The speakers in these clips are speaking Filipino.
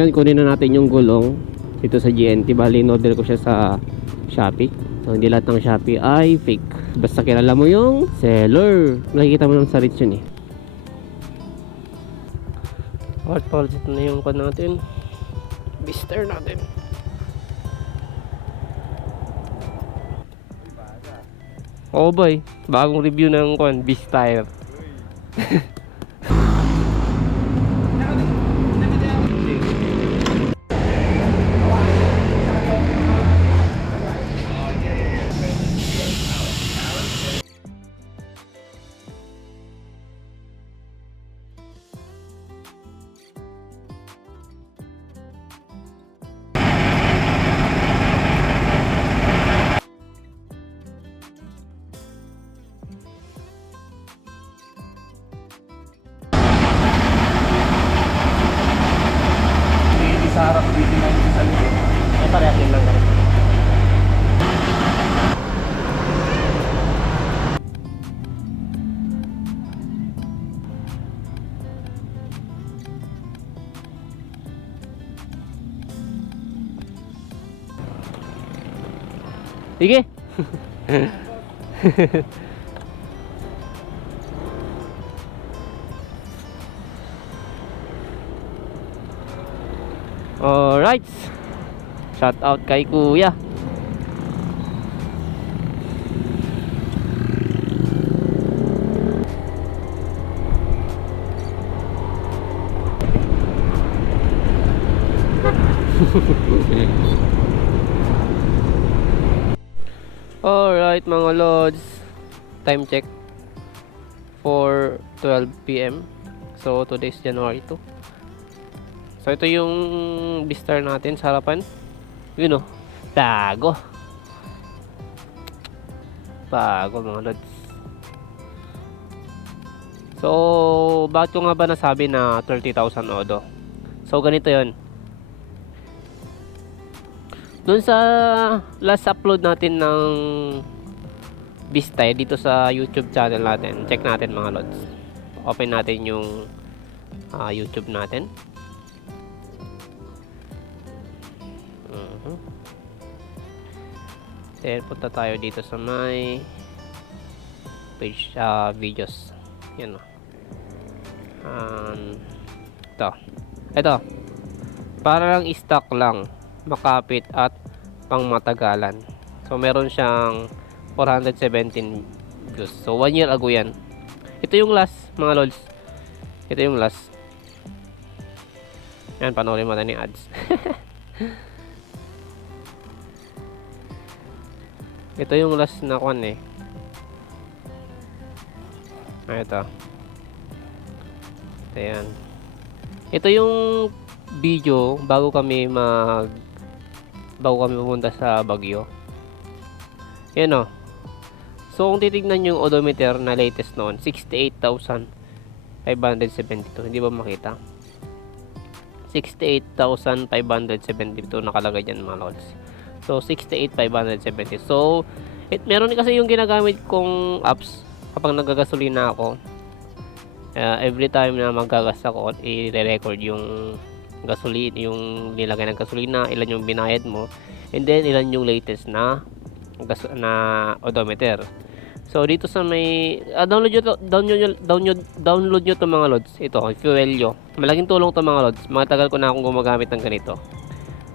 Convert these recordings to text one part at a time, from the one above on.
Ngayon, kunin na natin yung gulong dito sa GNT. Bali, in-order ko siya sa Shopee. So, hindi lahat ng Shopee ay fake. Basta kilala mo yung seller. Nakikita mo naman sa reach yun eh. Alright, Paul, ito na yung kwan natin. Bister natin. Oo boy, bagong review ng kwan, Beastire. Sige. Alright. Shout out kay Kuya. Alright mga lods. Time check. 4.12 p.m. So today is January 2. So ito yung Bistar natin sa harapan. Yun oh. Tago. Bago mga lods. So, bakit ko nga ba nasabi na 30,000 odo? So, ganito yon Doon sa last upload natin ng Bistay dito sa YouTube channel natin. Check natin mga lods. Open natin yung ah, YouTube natin. Mhm. Then punta tayo dito sa may page ah, videos. Yan o. Um, ito. Ito. Para lang stock lang, makapit at pangmatagalan. So meron siyang 417 views. So 1 year ago yan. Ito yung last mga lods. Ito yung last. Yan, panoorin mo na ni ads. Ito yung last na kwan eh. Ah, ito. Ayan. Ito yung video bago kami mag bago kami pumunta sa Baguio. Yan o. So, kung titignan yung odometer na latest noon, 68,572. Hindi ba makita? 68,572 nakalagay dyan mga lods. So, 68,570. So, it, meron kasi yung ginagamit kong apps kapag nagagasolina ako. Uh, every time na magagas ako, i-record yung gasolina, yung nilagay ng gasolina, ilan yung binayad mo, and then ilan yung latest na gas na odometer. So dito sa may ah, download nyo to, download download download nyo to mga lods. Ito, Fuelio. Malaking tulong to mga lods. Matagal ko na akong gumagamit ng ganito.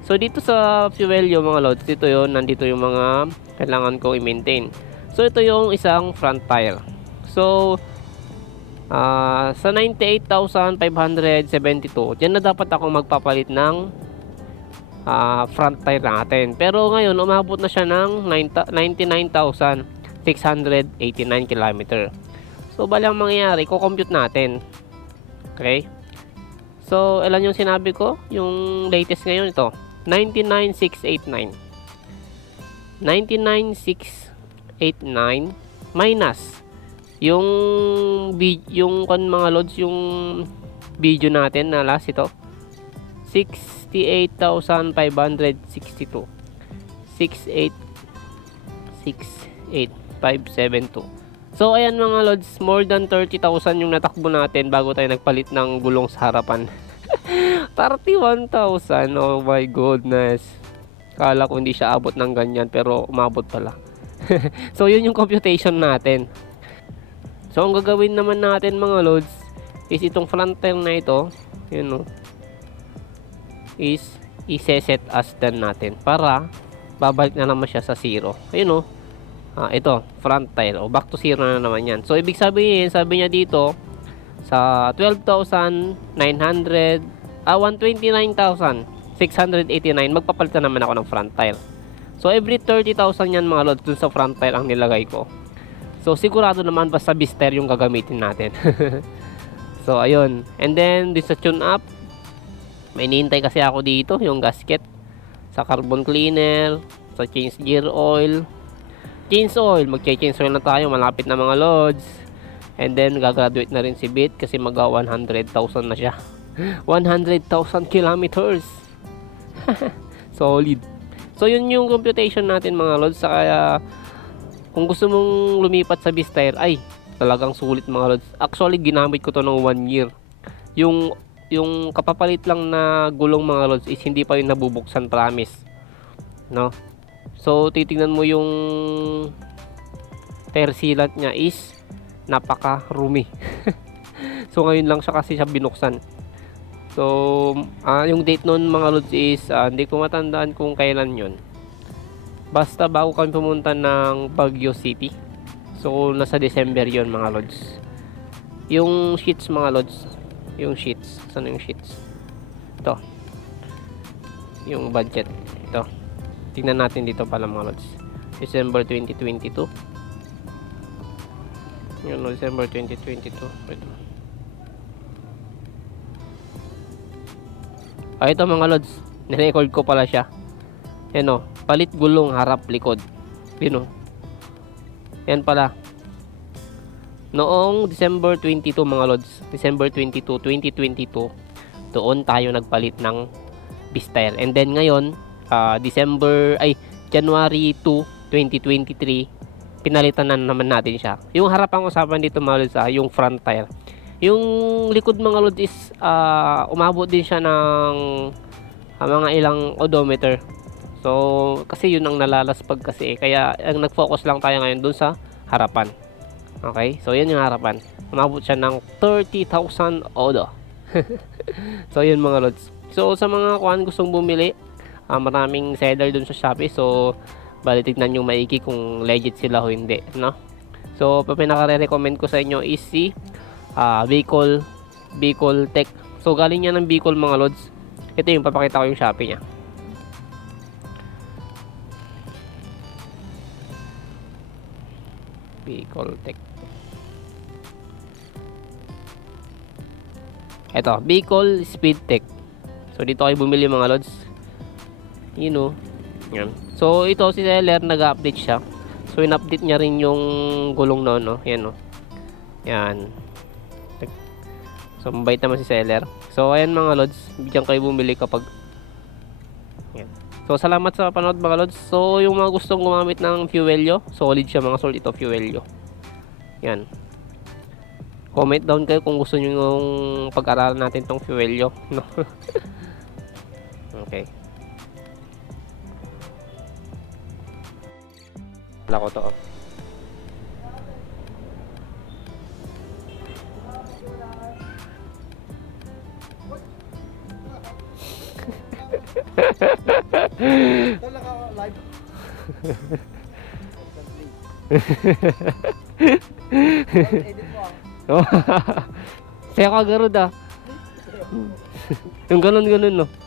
So dito sa Fuelio mga lods, dito yon nandito yung mga kailangan kong i-maintain. So ito yung isang front tire. So ah sa 98,572, diyan na dapat ako magpapalit ng ah, front tire natin. Pero ngayon umabot na siya ng 99,689 km. So bali ang mangyayari, ko-compute natin. Okay? So, ilan yung sinabi ko? Yung latest ngayon ito. 99,689. 99,689 minus yung yung kan mga loads yung video natin na last ito 68,562 68 68572 So ayan mga lods, more than 30,000 yung natakbo natin bago tayo nagpalit ng gulong sa harapan. 31,000. Oh my goodness. Kala ko hindi siya abot ng ganyan pero umabot pala. so yun yung computation natin. So ang gagawin naman natin mga loads is itong front tire na ito, yun oh, is i-set as done natin para babalik na naman siya sa zero. Ayun oh. Ah, ito, front tire. O, back to zero na naman yan. So, ibig sabihin, sabi niya dito, sa 12,900, ah, 129,689, magpapalit na naman ako ng front tire. So, every 30,000 yan mga lods dun sa front tire ang nilagay ko. So, sigurado naman basta bister yung gagamitin natin. so, ayun. And then, this sa tune up, may hinihintay kasi ako dito, yung gasket, sa carbon cleaner, sa change gear oil, mag-change oil na tayo, malapit na mga loads. And then, gagraduate na rin si Bit kasi mag 100,000 na siya. 100,000 kilometers. Solid. So, yun yung computation natin mga loads. Sa kaya, kung gusto mong lumipat sa Bistair, ay, talagang sulit mga loads. Actually, ginamit ko to ng 1 year. Yung, yung kapapalit lang na gulong mga loads is hindi pa yung nabubuksan, promise. No? So, titingnan mo yung tire sealant niya is napaka-rumi. so, ngayon lang siya kasi siya binuksan. So, ah, yung date noon mga lods is, ah, hindi ko matandaan kung kailan yon Basta bago kami pumunta ng Baguio City. So, nasa December yon mga lods. Yung sheets mga lods. Yung sheets. Saan yung sheets? Ito. Yung budget. Ito. Tingnan natin dito pala mga lods. December 2022. Yun, December 2022. Ito. Ah, ito mga lods. Nirecord ko pala siya. Yan o. Palit gulong harap likod. Yun o. Yan pala. Noong December 22 mga lods. December 22, 2022. Doon tayo nagpalit ng Bistair. And then ngayon, ah, December, ay, January 2, 2023, pinalitan na naman natin siya. Yung harap ang usapan dito mga lods, ah, yung front tire. Yung likod mga lods is ah, umabot din siya ng ah, mga ilang odometer. So, kasi yun ang nalalaspag kasi eh. Kaya ang nag-focus lang tayo ngayon dun sa harapan. Okay? So, yun yung harapan. Umabot siya ng 30,000 odo. so, yun mga lods. So, sa mga kuhan gustong bumili, ah, maraming seller dun sa Shopee. So, bali tignan yung maigi kung legit sila o hindi. No? So, pa pinaka-recommend ko sa inyo is si ah Bicol Bicol Tech. So galing yan ng Bicol mga lods. Ito yung papakita ko yung Shopee niya. Bicol Tech. Ito, Bicol Speed Tech. So dito kayo bumili mga lods. You know. Yan. So ito si seller nag-update siya. So in-update niya rin yung gulong noon, no. Yan, no. Yan. So, mabait naman si seller. So, ayan mga lods. Bigyan kayo bumili kapag... Yan. So, salamat sa panood mga lods. So, yung mga gustong gumamit ng Fuelio, solid siya mga solid ito Fuelio. Yan. Comment down kayo kung gusto nyo yung pag-aralan natin tong Fuelio. No? okay. Wala ko to. oh. Ito ako live. Edit mo ah. Saya ka garod ah. yung ganun ganun no.